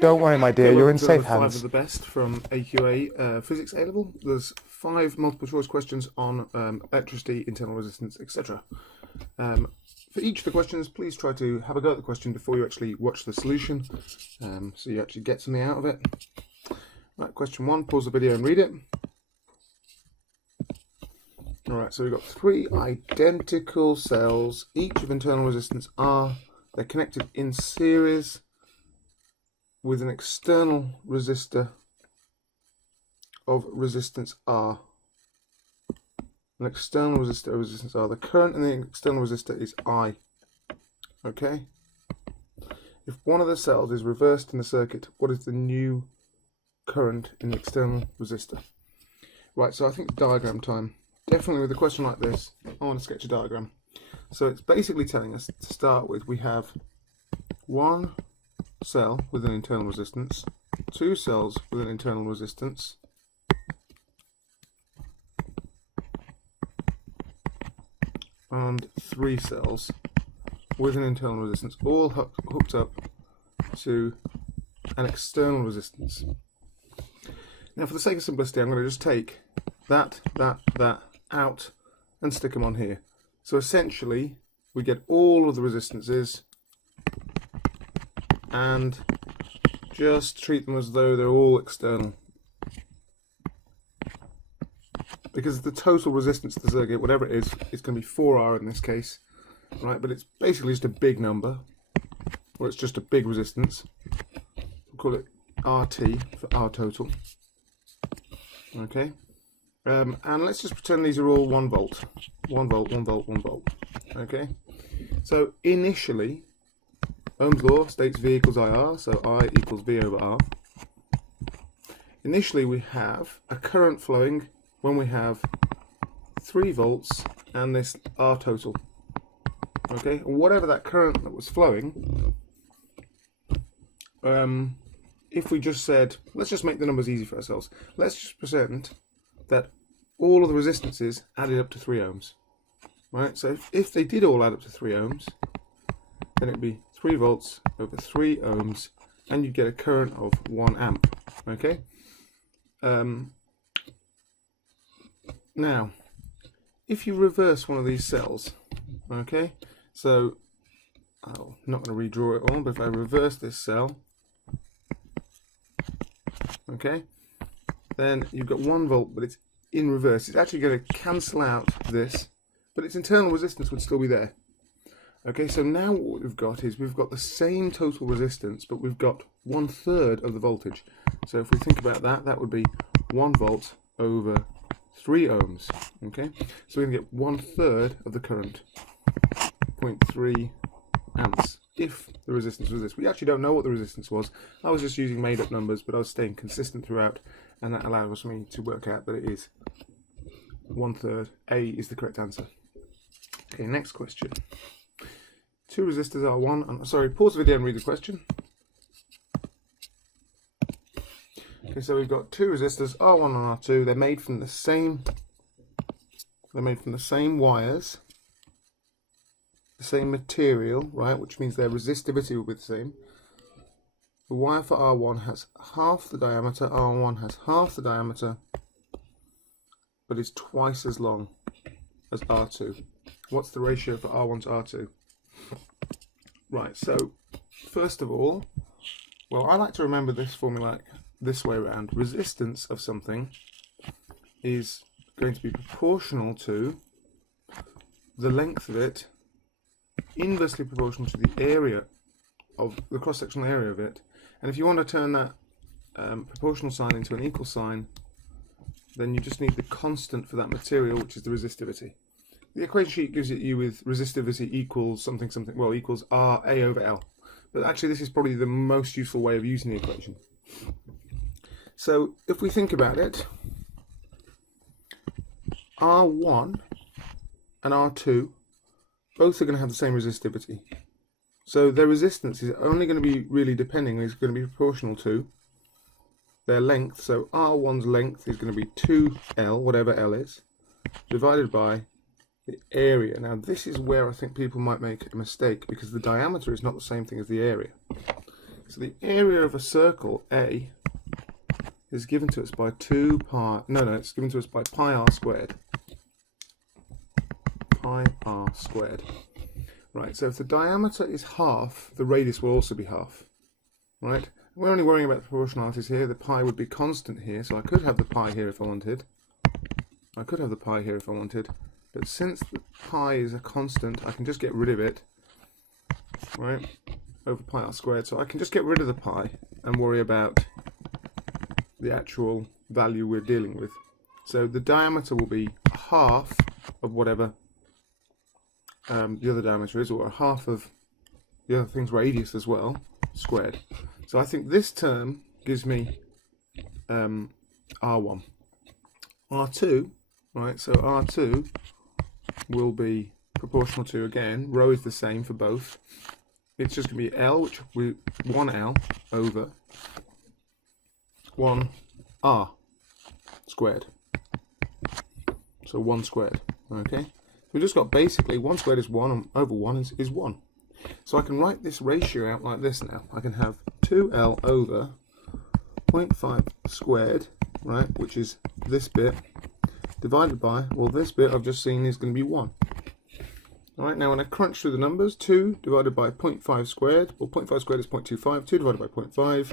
Don't worry, my dear, you're in safe Five hands. of the best from AQA Physics A-level. There's 5 multiple choice questions on electricity, internal resistance, etc. For each of the questions, please try to have a go at the question before you actually watch the solution, so you actually get something out of it. Right, question 1, pause the video and read it. Alright, so we've got 3 identical cells, each of internal resistance R. They're connected in series with an external resistor of resistance R. An external resistor of resistance R. The current in the external resistor is I. Okay? If one of the cells is reversed in the circuit, what is the new current in the external resistor? Right, so I think diagram time. Definitely with a question like this, I want to sketch a diagram. So it's basically telling us, to start with, we have one cell with an internal resistance, 2 cells with an internal resistance, and 3 cells with an internal resistance, all hooked up to an external resistance. Now, for the sake of simplicity, I'm going to just take that out and stick them on here. So essentially, we get all of the resistances and just treat them as though they're all external. Because the total resistance of the circuit, whatever it is, it's going to be 4R in this case, right? But it's basically just a big number, or it's just a big resistance. We'll call it RT for R total. Okay, and let's just pretend these are all 1 volt. 1 volt, 1 volt, 1 volt. Okay, so initially, Ohm's law states V equals IR, so I equals V over R. Initially, we have a current flowing when we have 3 volts and this R total. Okay, and whatever that current that was flowing, if we just said, let's just make the numbers easy for ourselves. Let's just pretend that all of the resistances added up to 3 ohms. Right, so if they did all add up to 3 ohms, then it would be 3 volts over 3 ohms, and you'd get a current of 1 amp. Okay. Now, if you reverse one of these cells, okay, so I'm not going to redraw it all, but if I reverse this cell, okay, then you've got 1 volt, but it's in reverse. It's actually going to cancel out this, but its internal resistance would still be there. Okay, so now what we've got is we've got the same total resistance, but we've got 1/3 of the voltage. So if we think about that, that would be 1 volt over 3 ohms. Okay, so we're going to get 1/3 of the current, 0.3 amps, if the resistance was this. We actually don't know what the resistance was. I was just using made up numbers, but I was staying consistent throughout, and that allows me to work out that it is 1/3. A is the correct answer. Okay, next question. 2 resistors R1, and sorry, pause the video and read the question. Okay, so we've got 2 resistors R1 and R2. They're made from the same wires, the same material, right? Which means their resistivity will be the same. The wire for R1 has half the diameter, R1 has half the diameter, but is twice as long as R2. What's the ratio for R1 to R2? Right, so first of all, well, I like to remember this formula this way around. Resistance of something is going to be proportional to the length of it, inversely proportional to the area of the cross-sectional area of it. And if you want to turn that proportional sign into an equal sign, then you just need the constant for that material, which is the resistivity. The equation sheet gives it you with resistivity equals something, well, equals R A over L. But actually this is probably the most useful way of using the equation. So if we think about it, R1 and R2 both are going to have the same resistivity. So their resistance is only going to be really depending, it's going to be proportional to their length. So R1's length is going to be 2L, whatever L is, divided by the area. Now this is where I think people might make a mistake, because the diameter is not the same thing as the area. So the area of a circle A is given to us by it's given to us by pi r squared. Pi r squared. Right, so if the diameter is half, the radius will also be half. Right? We're only worrying about the proportionalities here. The pi would be constant here, so I could have the pi here if I wanted. But since the pi is a constant, I can just get rid of it. Right? Over pi r squared. So I can just get rid of the pi and worry about the actual value we're dealing with. So the diameter will be half of whatever the other diameter is, or half of the other thing's radius as well, squared. So I think this term gives me R1. R2, right, so R2 will be proportional to, again, rho is the same for both. It's just going to be L, which will be 1L over 1R squared. So 1 squared, okay? We've just got basically 1 squared is 1 and over 1 is 1. So I can write this ratio out like this now. I can have 2L over 0.5 squared, right, which is this bit, divided by, well, this bit I've just seen is going to be 1. Alright, now when I crunch through the numbers, 2 divided by 0.5 squared, well, 0.5 squared is 0.25, 2 divided by 0.5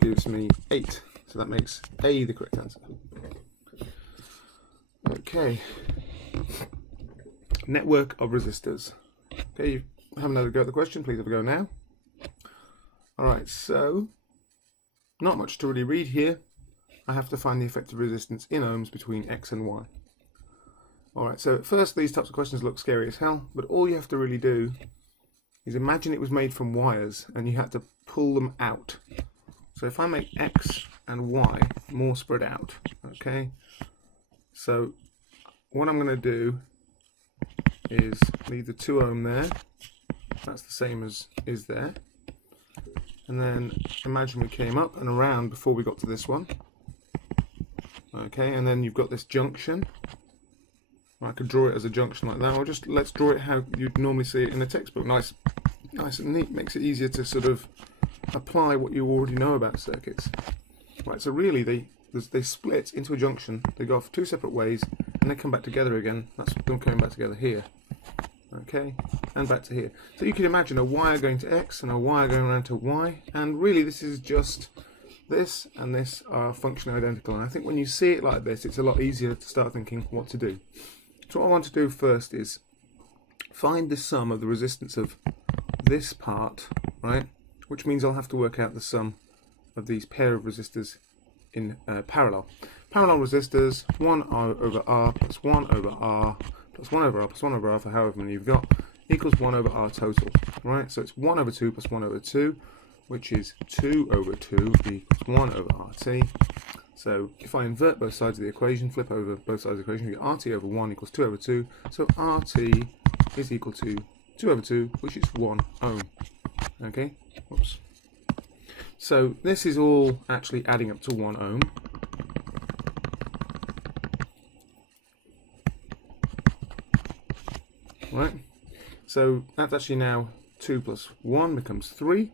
gives me 8. So that makes A the correct answer. Okay. Network of resistors. Okay, you haven't had a go at the question, please have a go now. Alright, so not much to really read here. I have to find the effective resistance in ohms between X and Y. Alright, so at first these types of questions look scary as hell, but all you have to really do is imagine it was made from wires and you had to pull them out. So if I make X and Y more spread out, okay, so what I'm going to do is leave the 2 ohm there, that's the same as is there, and then imagine we came up and around before we got to this one, okay, and then you've got this junction. I could draw it as a junction like that, or just let's draw it how you'd normally see it in a textbook. Nice and neat, makes it easier to sort of apply what you already know about circuits. Right, so really they split into a junction, they go off 2 separate ways, and they come back together again. That's them coming back together here, okay, and back to here. So you can imagine a wire going to X and a wire going around to Y, and really this is just this and this are functionally identical. And I think when you see it like this, it's a lot easier to start thinking what to do. So what I want to do first is find the sum of the resistance of this part, right? Which means I'll have to work out the sum of these pair of resistors in parallel. Parallel resistors, 1 over R plus 1 over R plus 1 over R plus 1 over R for however many you've got, equals 1 over R total, right? So it's 1 over 2 plus 1 over 2, which is 2 over 2 equals 1 over RT. So if I invert both sides of the equation, flip over both sides of the equation, we get RT over 1 equals 2 over 2. So RT is equal to 2 over 2, which is 1 ohm. Okay, whoops. So this is all actually adding up to 1 ohm. Right, so that's actually now 2 plus 1 becomes 3.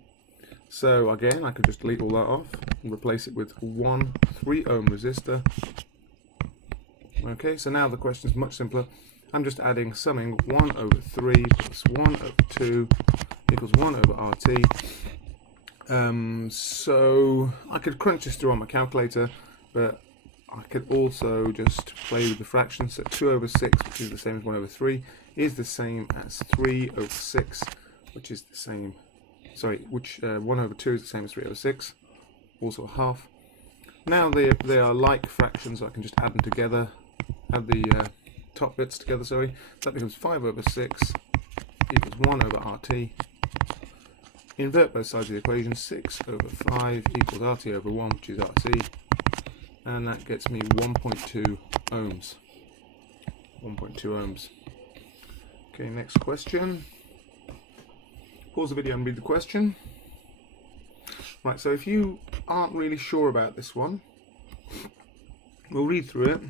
So again, I could just delete all that off and replace it with 1 3 ohm resistor. Okay, so now the question is much simpler. I'm just summing 1 over 3 plus 1 over 2 equals 1 over RT. So I could crunch this through on my calculator, but I could also just play with the fractions. So 2 over 6, which is the same as 1 over 3, is the same as 3 over 6, which is the same, 1 over 2 is the same as 3 over 6, also a half. Now they are like fractions, so I can just add them together, add the top bits together, sorry. So that becomes 5 over 6 equals 1 over RT. Invert both sides of the equation, 6 over 5 equals RT over 1, which is RT. And that gets me 1.2 ohms. 1.2 ohms. Okay, next question. Pause the video and read the question. Right, so if you aren't really sure about this one, we'll read through it.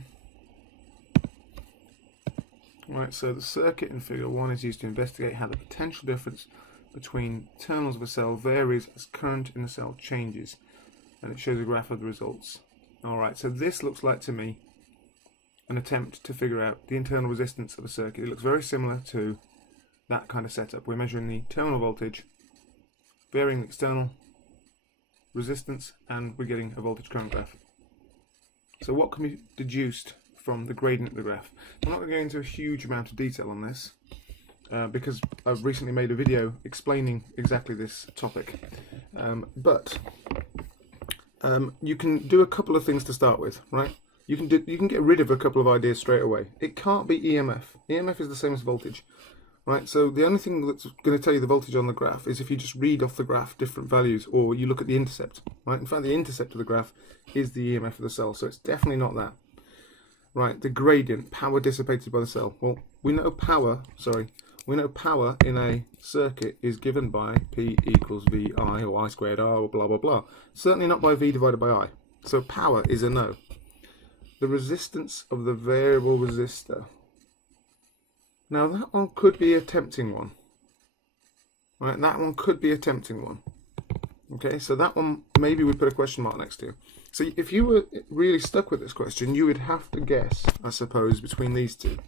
Right, so the circuit in figure 1 is used to investigate how the potential difference between terminals of a cell varies as current in the cell changes, and it shows a graph of the results. Alright, so this looks like to me an attempt to figure out the internal resistance of a circuit. It looks very similar to that kind of setup. We're measuring the terminal voltage, varying the external resistance, and we're getting a voltage current graph. So what can be deduced from the gradient of the graph? I'm not going to go into a huge amount of detail on this because I've recently made a video explaining exactly this topic. But you can do a couple of things to start with, right? You can get rid of a couple of ideas straight away. It can't be EMF. EMF is the same as voltage, right? So the only thing that's going to tell you the voltage on the graph is if you just read off the graph different values, or you look at the intercept, right? In fact, the intercept of the graph is the EMF of the cell, so it's definitely not that. Right, the gradient, power dissipated by the cell. Well, we know power in a circuit is given by P equals VI, or I squared R, or blah blah blah. Certainly not by V divided by I. So power is a no. The resistance of the variable resistor. Now that one could be a tempting one. Right, that one could be a tempting one. Okay, so that one maybe we put a question mark next to. So if you were really stuck with this question, you would have to guess, I suppose, between these two.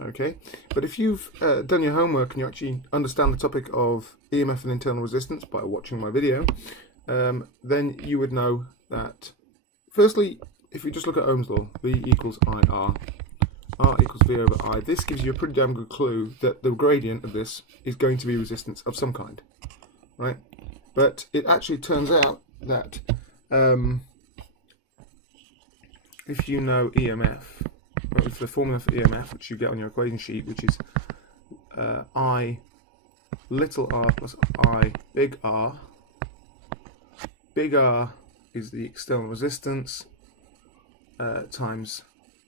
Okay, but if you've done your homework and you actually understand the topic of EMF and internal resistance by watching my video, then you would know that, firstly, if you just look at Ohm's law, V equals IR, R equals V over I, this gives you a pretty damn good clue that the gradient of this is going to be resistance of some kind, right? But it actually turns out that if you know EMF, well, it's the formula for EMF, which you get on your equation sheet, which is I little r plus I big R. Big R is the external resistance times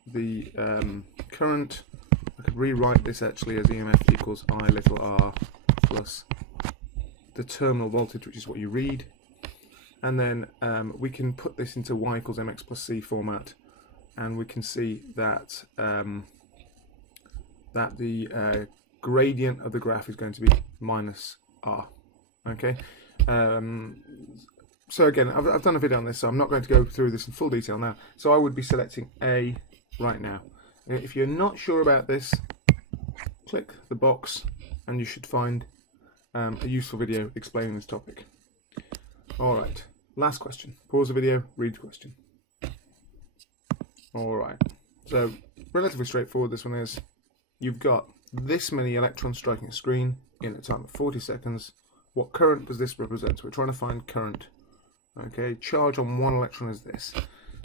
the current. I could rewrite this actually as EMF equals I little r plus the terminal voltage, which is what you read, and then we can put this into y equals mx plus c format, and we can see that that the gradient of the graph is going to be minus r. Okay, so again, I've done a video on this, so I'm not going to go through this in full detail now. So I would be selecting A right now. If you're not sure about this, click the box and you should find a useful video explaining this topic. Alright, last question. Pause the video, read the question. Alright, so relatively straightforward this one is. You've got this many electrons striking a screen in a time of 40 seconds. What current does this represent? So we're trying to find current. Okay, charge on one electron is this.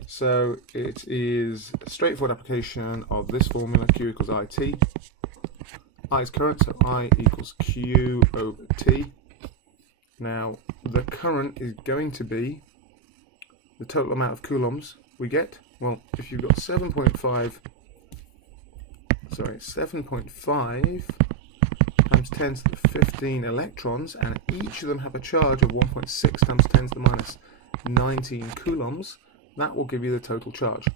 So it is a straightforward application of this formula, Q equals IT. I is current, so I equals Q over T. Now, the current is going to be the total amount of coulombs we get. Well, if you've got 7.5 times 10 to the 15 electrons, and each of them have a charge of 1.6 times 10 to the minus 19 coulombs, that will give you the total charge.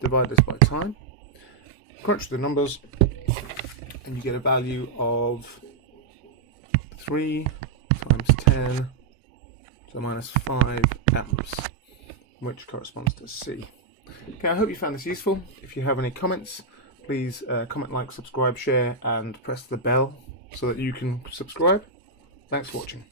Divide this by time, crunch the numbers, and you get a value of 3 times 10 to the minus 5 amps, which corresponds to C. Okay, I hope you found this useful. If you have any comments, please comment, like, subscribe, share, and press the bell so that you can subscribe. Thanks for watching.